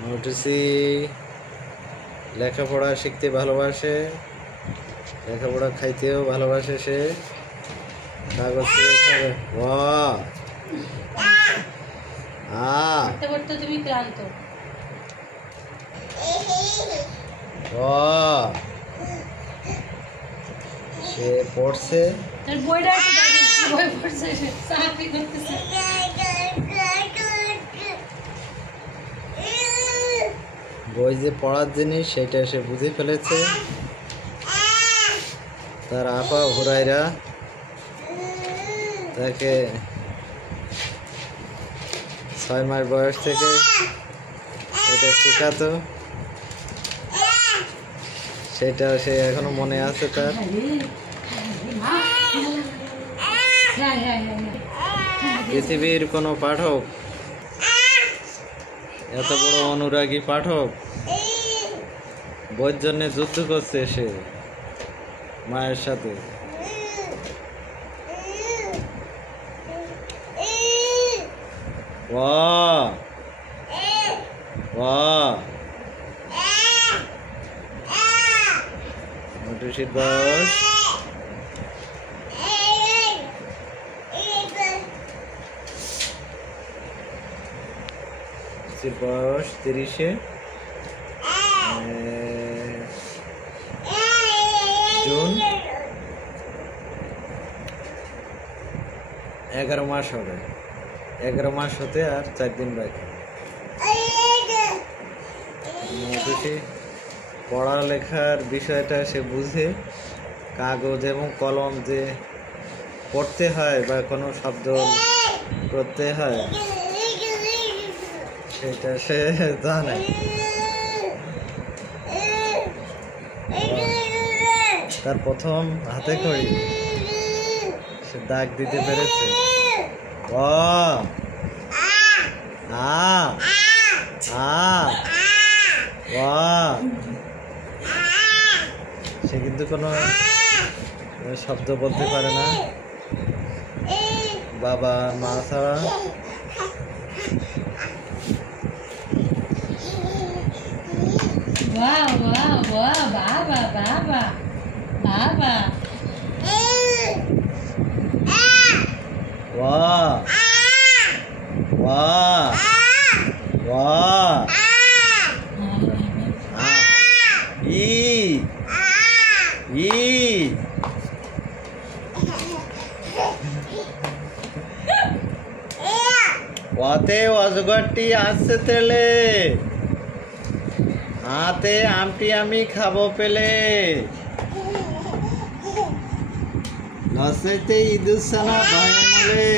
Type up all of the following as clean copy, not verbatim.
মৌটুসি লেখাপড়া শিখতে ভালোবাসে, লেখাপড়া খাইতেও ভালোবাসে। সে কাগজ খাবে। তুমি ক্লান্ত। সে পড়ছে। বই যে পড়ার জিনিস সেটা সে বুঝে ফেলেছে। তার আপা হুরাইরা তাকে 6 মাস বয়স থেকে এটা শেখাতো, সেটা সে এখনো মনে আছে তার। পৃথিবীর কোনো পাঠক, এত বড় অনুরাগী পাঠক, বইয়ের জন্য যুদ্ধ করছে সে মায়ের সাথে। মৌটুসির বয়স বয়স 30 জুন। 11 মাস হবে। 11 মাস হতে আর 4 দিন বাকি। মৌটুসি পড়ালেখার বিষয়টা সে বুঝে। কাগজ এবং কলম যে পড়তে হয় বা কোনো শব্দ করতে হয় সেটা সে জানে। তার প্রথম হাতে খড়ি সে দাগ দিতে পেরেছে। সে কিন্তু কোনো শব্দ বলতে পারে না বাবা মা ছাড়া। ওতে অজগরটি আসছে তেলে, হাতে আমটি আমি খাবো পেলে, লসেতে ইঁদুর ছানা ভয়ে মরে।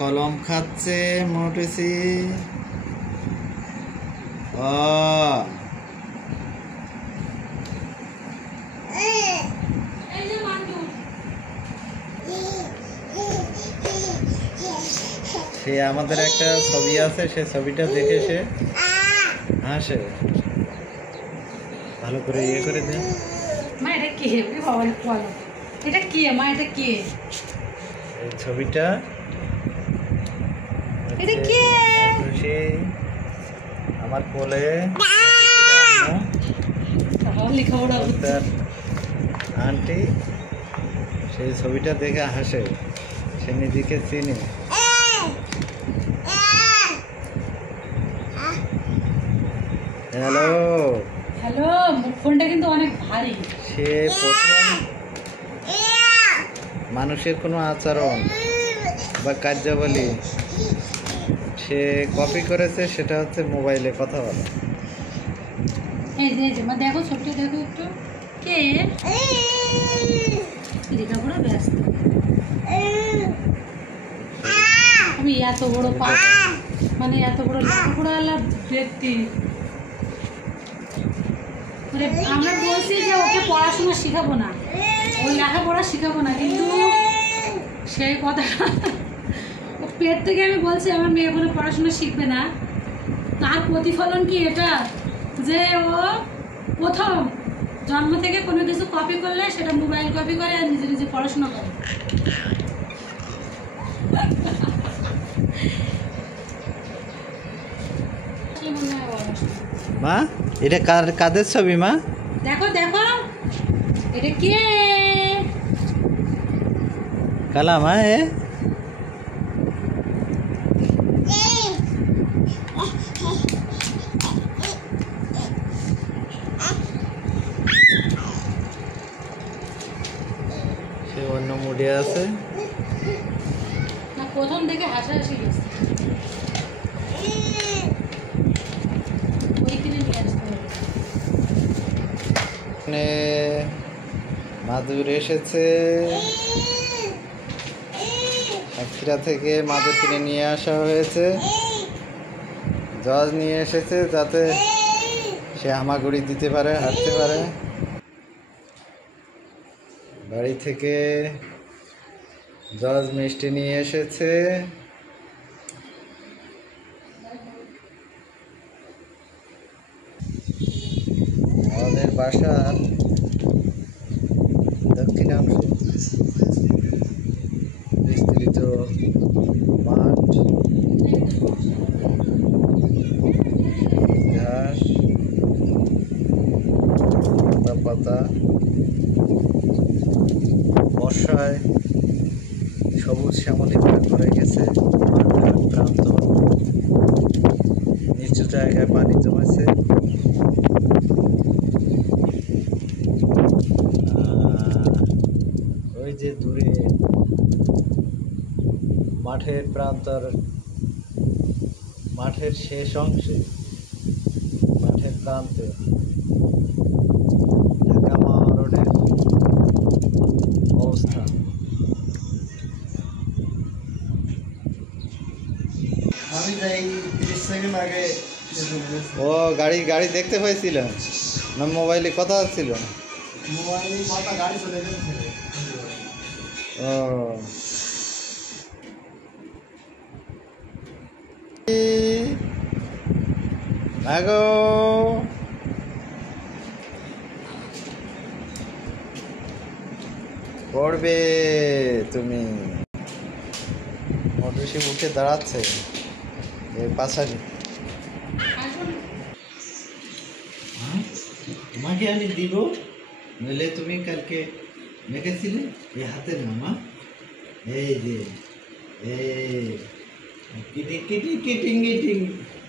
কলম খাচ্ছে মৌটুসি। সে আমাদের একটা ছবি আছে, সে ছবিটা দেখে সে হাসে। ভালো করে ইয়ে করে দেন। মা এটা কি? এটা কি মা? এটা কি? এই ছবিটা এটা কি? আমার কোলে আন্টি সেই ছবিটা দেখে হাসে, সে নিজেকে চিনে। হ্যালো। হ্যালো, ফোনটা কিন্তু অনেক ভারী। সে প্রথম মানুষের কোনো আচরণ বা কার্যাবলী সে কপি করেছে, সেটা হচ্ছে মোবাইলে কথা বলা। এই যে মা দেখো, ছবিটা দেখো একটু। কে লেখাপড়া ব্যস্ত। আমি এত বড় মানে এত বড় লেখাপড়াওয়ালা ব্যক্তি, মানে আমরা বলছি যে ওকে পড়াশোনা শেখাবো না, ওই লেখাপড়া শেখাবো না, কিন্তু সেই কথাটা পেট থেকে আমি বলছি আমার মেয়ে কোনো পড়াশোনা শিখবে না। তার প্রতিফলন কি এটা যে ও প্রথম জন্ম থেকে কোনো কিছু কপি করলে সেটা মোবাইল কপি করে আর নিজে নিজে পড়াশোনা করে। মা, এটা কাদের ছবি মা? দেখো দেখো, এটা কে? কালা মা এ? সে অন্য মুডে আছে না, প্রথম থেকে হাসাহাসি গেছে। ওইখানে নিয়ে আসতে হবে। মাদুর এসেছে সাতক্ষীরা থেকে, মাদুর কিনে নিয়ে আসা হয়েছে। জজ নিয়ে এসেছে যাতে সে হামাগুড়ি দিতে পারে, হাঁটতে পারে। বাড়ি থেকে জজ মিষ্টি নিয়ে এসেছে। আমাদের বাসার দক্ষিণাংশে বিস্তৃত মাঠ, ঘাস, পাতা পাতা, বর্ষায় সবুজ শ্যামলী করে গেছে। মাঠ প্রান্ত, নিচু জায়গায় পানি জমেছে। ওই যে দূরে মাঠের প্রান্তর, মাঠের শেষ অংশে, মাঠের প্রান্তে ঢাকা মাওয়া রোডের অবস্থান। আমি যাই 30 সেকেন্ড আগে। ও গাড়ি দেখতে পাইছিল না, মোবাইলে কথা হচ্ছিল? মোবাইলে কথা, গাড়ি চলে গেছে। ও আগো পড়বে তুমি। মধুসী উঠে দাঁড়াচ্ছে এই পাশারি। তোমাকে আমি দিব, নইলে তুমি কালকে মেখেছিলে এই হাতে না মা। এই যে এই কিটি কিটি কিটিং গিটিং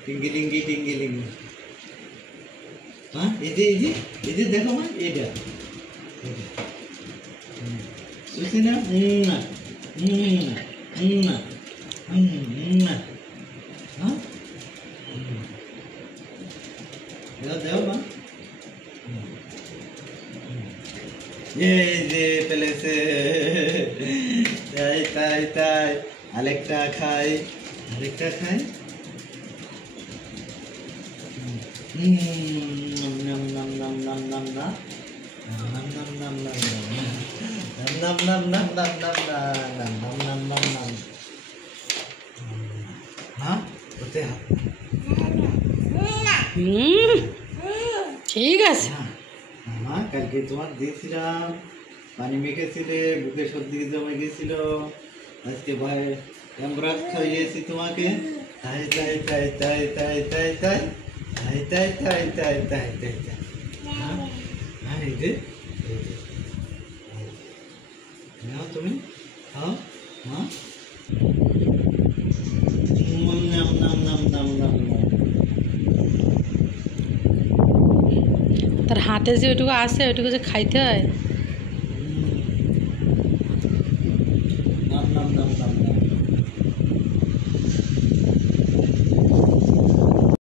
টিঙ্গিলিঙ্গি টিঙ্গিলিঙ্গি। হ্যাঁ, এই যে দেখো মা, এইটা বুঝছি না? না হ্যাঁ, এটা দেও মা। এই যে পেলেছে, তাই তাই তাই, আরেকটা খাই, আরেকটা খাই। নাম নাম নাম নাম নাম না, নাম নাম নাম নাম নাম নাম নাম নাম নাম নাম নাম নাম নাম নাম নাম। হ্যাঁ, ওতে হাত। ঠিক আছে। মা, কালকে তোমার দিয়েছিলাম, পানি মেখেছিলে, বুকে সর্দি জমে গেছিল। আজকে ভাই এমব্রাস খাইয়েছি তোমাকে। তাই তাই তাই তাই তাই তাই তাই তাই তাই তাই তাই তাই তাই তাই। হ্যাঁ, এই যে নাও তুমি, খাও মা। নাম নাম নাম নাম নাম নাম। তার হাতে যে ওইটুকু আছে ওইটুকু যে খাইতে হয়